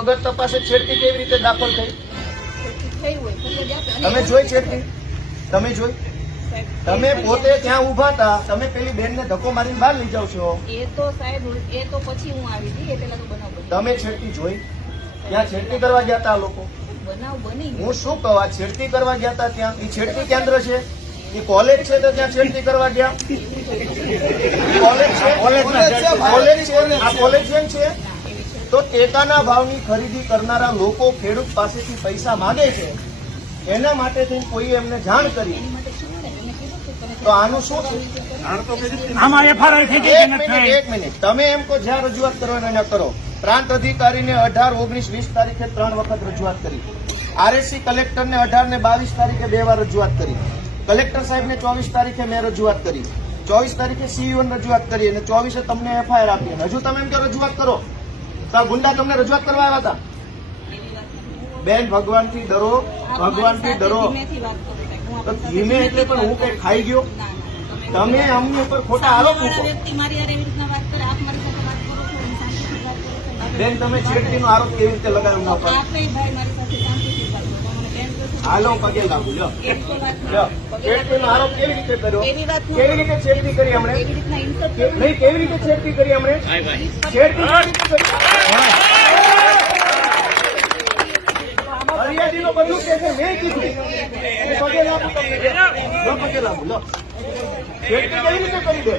વગર તપાસે છેડતી કેવી રીતે દાખલ થઈ? તમે જોઈ છેડતી? તમે જોઈ? તમે પોતે ત્યાં ઉભા હતા, તમે પેલી બેન ને ધક્કો મારીને બહાર લઈ જાવ છો. એ તો સાહેબ, એ તો પછી હું આવી હતી, એ પેલા તો બનાવ બન્યો. તમે છેડતી જોઈ? ત્યાં છેડતી કરવા ગયા હતા આ લોકો? બનાવ બની હું શું કહું, આ છેડતી કરવા ગયા હતા ત્યાં? એ છેડતી કેન્દ્ર છે? એ કોલેજ છે તો ત્યાં છેડતી કરવા ગયા? કોલેજ છે? કોલેજ છે? આ કોલેજ એમ છે? તો ટેકાના ભાવની ખરીદી કરનારા લોકો ખેડૂત પાસેથી પૈસા માંગે છે, એના માટે થઈને કોઈ એમને જાણ કરી, તો આનું શું છે? એક મિનિટ, તમે એમ કહો જ્યાં રજૂઆત કરવાની એને કરો. પ્રાંત અધિકારીને 18, 19, 20 તારીખે 3 વખત રજૂઆત કરી. આરએસસી કલેક્ટરને 18 ને 22 તારીખે 2 વાર રજૂઆત કરી. કલેક્ટર સાહેબને 24 તારીખે મેં રજૂઆત કરી. 24 તારીખે સીઈઓને રજૂઆત કરી અને 24 તમને એફઆઈઆર આપી. હજુ તમે એમ કે રજૂઆત કરો તો ગુંડા તમને રજૂઆત કરવા આવ્યા હતા? બેન, ભગવાનથી ડરો, ભગવાનથી ડરો. તો ધીમે એટલે પણ હું કઈ ખાઈ ગયો? તમે અમને પર ખોટા આરોપ મૂકો. બેન, તમે છેડતીનો આરોપ કેવી રીતે લગાવ્યો? હાલો, પગે લાગુ. લો, છેડતીનો આરોપ કેવી રીતે કર્યો? કેવી રીતે છેડતી કરી હમણે? નહીં, કેવી રીતે છેડતી કરી હમણે? છેડતી હરિયાળીનો બધું કે છે, મેં કીધું. પગે લાગુ તમને, પગે લાગુ. લો, છેડતી કેવી રીતે કરી દે?